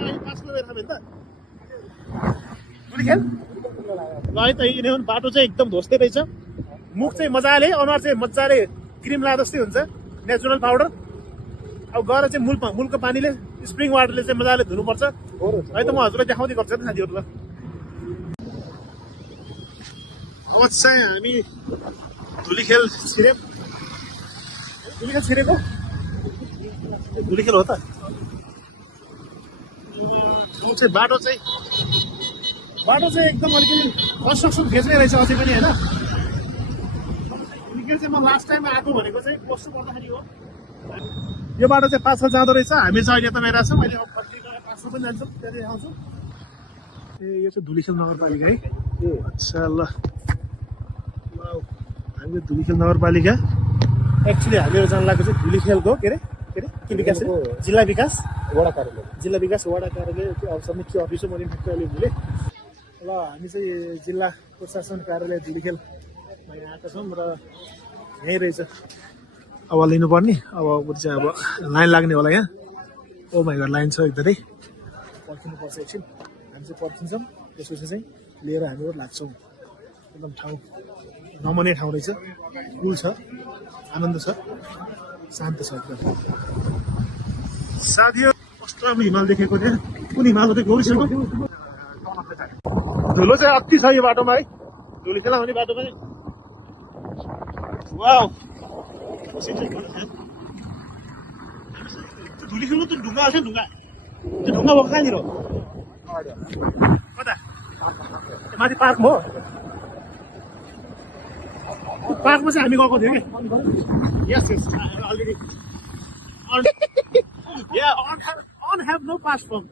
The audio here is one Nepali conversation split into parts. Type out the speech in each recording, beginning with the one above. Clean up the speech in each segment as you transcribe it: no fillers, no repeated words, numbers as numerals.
5 किलोमिटर थाहा त धुलीखेल ल है त यिनीहरू बाटो चाहिँ एकदम धोस्दै रहेछ मुख चाहिँ मजाले अनुहार चाहिँ मजाले क्रिम लाए जस्तै हुन्छ नेचुरल पाउडर अब गएर चाहिँ मूलको पानीले स्प्रिङ वाटरले चाहिँ मजाले धुनुपर्छ है त म हजुरलाई देखाउँदै गर्छु नि साथीहरूलाई अब चाहिँ हामी धुलीखेल छिरेको धुलीखेल हो त चाहिँ बाटो चाहिँ एकदम अलिकति कन्स्ट्रक्सन फेजमै रहेछ अझै पनि होइन धुलीखेल चाहिँ म लास्ट टाइम आएको भनेको चाहिँ कस्तो पर्दाखेरि हो यो बाटो चाहिँ 5 जाँदो रहेछ हामी चाहिँ अहिले त गइरहेको छौँ अहिले 5 पनि जान्छौँ त्यहाँ देखाउँछौँ ए यो चाहिँ धुलीखेल नगरपालिका है अच्छा ल हामी धुलीखेल नगरपालिका एक्चुअली हामीहरू जान लागेको चाहिँ धुलीखेलको के विकास जिल्ला विकास वडा कार्यालय त्यो अवसरमा के अफिस हो मैले ठ्याक्कै अहिले भुलेँ ल हामी चाहिँ जिल्ला प्रशासन कार्यालय धुलीखेलमा यहाँ आएका छौँ र यहीँ रहेछ अब लिनुपर्ने अब चाहिँ अब लाइन लाग्ने होला यहाँ ओ माइ गड लाइन छ एकदमै पर्खिनुपर्छ एकछिन हामी चाहिँ पर्खिन्छौँ त्यसपछि चाहिँ लिएर हामीहरू लाग्छौँ एकदम ठाउँ नमने ठाउँ रहेछ कुल छ आनन्द छ शान्त छ एकदम साथीहरू कस्तो राम्रो हिमाल देखेको थिएँ कुन हिमाल हो त्यो गौरीसेलको धुलो चाहिँ अति छ यो बाटोमा है धुलीखेल आउने बाटो पनि वाउ धुलीखेलको त ढुङ्गा छ ढुङ्गा त्यो ढुङ्गा भएको कहाँनिर हो कता माथि पार्कमा हो पार्कमा चाहिँ हामी गएको थियौँ कि यस अलरेडी अन हेभ नो पास फर्म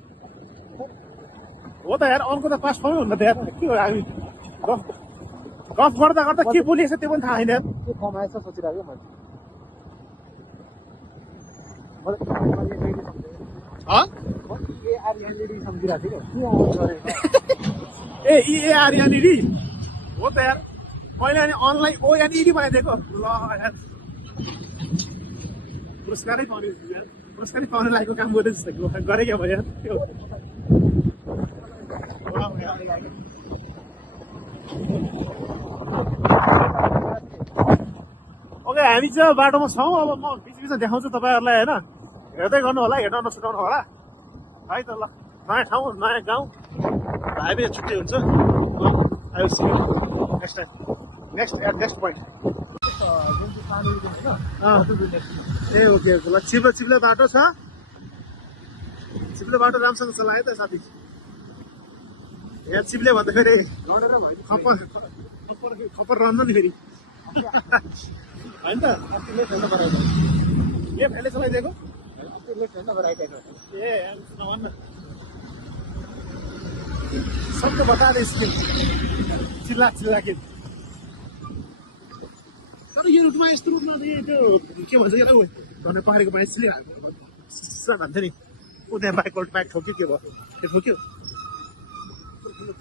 हो त यार अनको त पास फर्मै हुन्न त यार के हो हामी गफ गर्दा गर्दा के बोलिएछ त्यो पनि थाहा छैन यार के कमाएछ सोचिरहेको ए इएआरएनइडी हो त यार मैले अनि अनलाइन ओएनइडी बनाइदिएको ल यार पुरस्कारै पाउने लागेको काम गर्दै जस्तो गरेँ क्या भयो यार ओके हामी चाहिँ बाटोमा छौँ अब म बिच देखाउँछु तपाईँहरूलाई होइन हेर्दै गर्नु होला हेर्न नछुटाउनु होला है त ल नयाँ ठाउँ नयाँ गाउँ हाइवे छुट्टै हुन्छ नेक्स्ट पोइन्ट ए ओके ल चिप्लो बाटो छ चिप्लो बाटो राम्रोसँग चलायो त साथी यहाँ चिप्ले भन्दा फेरि खप्पर रहन्न नि फेरि होइन त लेफ्ट चलाइदिएको ए भन्न सबको बता दे स्किल चिल्ला के तर यो रुटमा यस्तो रुटमा त्यो के भन्छ क्या धने पहाडीको बाइक चलिरहेको भन्थ्यो नि ऊ त्यहाँ बाइक ठोक्यो के भयो त्यो ठोक्यो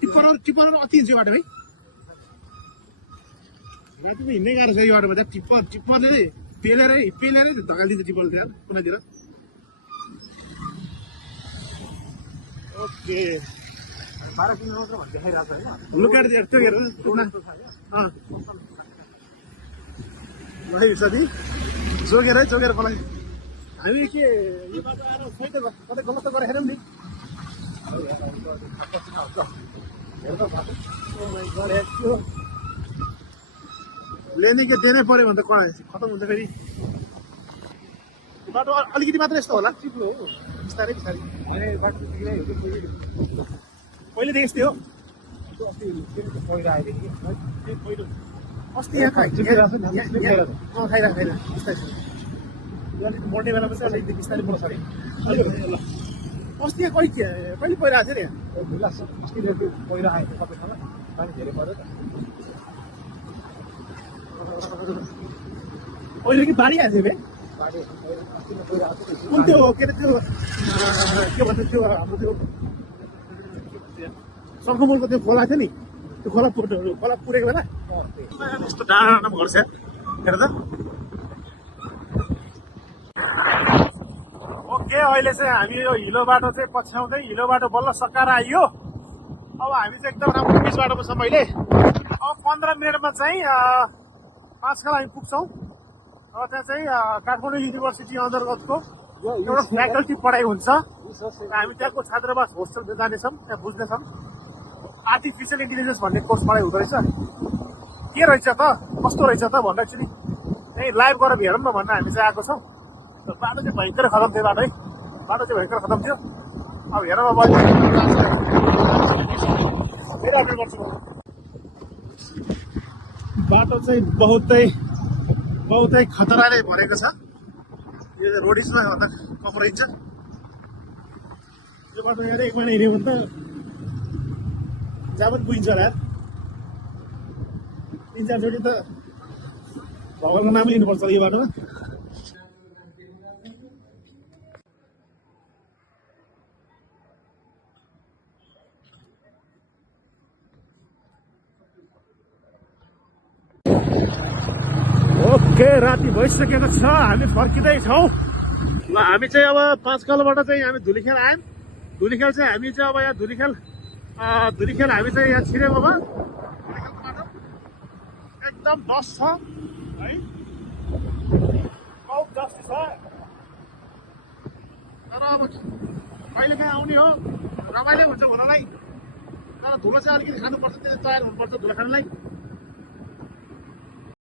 टिप्परहरू अति हुन्छ यो बाटो है हिँड्दै गाह्रो छ यो बाटोमा त्यहाँ टिप्परले पेलेरै धकालिदिन्छ टिप्परले त्यहाँ कुनातिर ओके लुकेर त्यो हेरेर साथी जोगेर मलाई हामी के यो बाटो आएर खै त कतै गलत त गरेर हेरौँ नि लेने के देनै पर्यो भने त कडा खतम हुन्छ फेरि बाटो अलिकति मात्र यस्तो होला चिप्लो हो बिस्तारै पहिलेदेखि यस्तै हो अस्ति यहाँ खाइरहेको बढ्ने बेलामा चाहिँ अलिकति बिस्तारै पर्छ अरे अस्ति यहाँ कहिले पहिरहेको थियो नि पहिरो आएको सबै ठाउँमा पानी धेरै पऱ्यो त पहिलो कि बाढी आएको थियो कुन त्यो के अरे त्यो के भन्छ त्यो हाम्रो त्यो शङ्खमुलको त्यो खोला थियो नि त्यो खोला पुरेको बेला यस्तो डाँडामा घर छ हेर त ओके अहिले चाहिँ हामी यो हिलो बाटो चाहिँ पछ्याउँदै हिलो बाटो बल्ल सकाएर आइयो। अब हामी चाहिँ एकदम राम्रो बिच बाटोमा छौँ अहिले। अब 15 मिनटमा चाहिँ 5 खाल हामी पुग्छौँ। अब त्यहाँ चाहिँ काठमाडौँ युनिभर्सिटी अन्तर्गतको एउटा फ्याकल्टी पढाइ हुन्छ। हामी त्यहाँको छात्रावास होस्टेल जानेछौँ, त्यहाँ बुझ्नेछौँ आर्टिफिसियल इन्टेलिजेन्स भन्ने कोर्स पढाइ हुँदो रहेछ। के रहेछ त कस्तो रहेछ त भनेर एक्चुली त्यही लाइभ गरेर हेरौँ न भनेर हामी चाहिँ आएको छौँ। बाटो चाहिँ भयङ्कर खतम थियो, बाटो चाहिँ भयङ्कर खतम थियो। अब हेरौँ अब बाटो चाहिँ बहुतै खतराले भरेको छ। यो चाहिँ रोडिसमा भन्दा कम रहन्छ। यो बाटो यहाँ एकमा हिँड्यो भने त जहाँ पनि पुगिन्छ होला। 3-4 चोटि त भगवानको नाम लिनुपर्छ यो बाटोमा। ओके, राति भइसकेको छ, हामी फर्किँदैछौँ। ल हामी चाहिँ अब 5 खालबाट चाहिँ हामी धुलीखेल आयौँ। धुलीखेल चाहिँ हामी चाहिँ अब यहाँ धुलीखेल हामी चाहिँ यहाँ छिर्यौँ। अब धुलीखेलको बाटो एकदम डस्ट छ है, बहुत डस्ट छ। तर अब कहिलेकाहीँ आउने हो, रमाइलो हुन्छ हुनलाई। तर धुलो चाहिँ अलिकति खानुपर्छ, त्यसले तयार हुनुपर्छ धुलो खानलाई।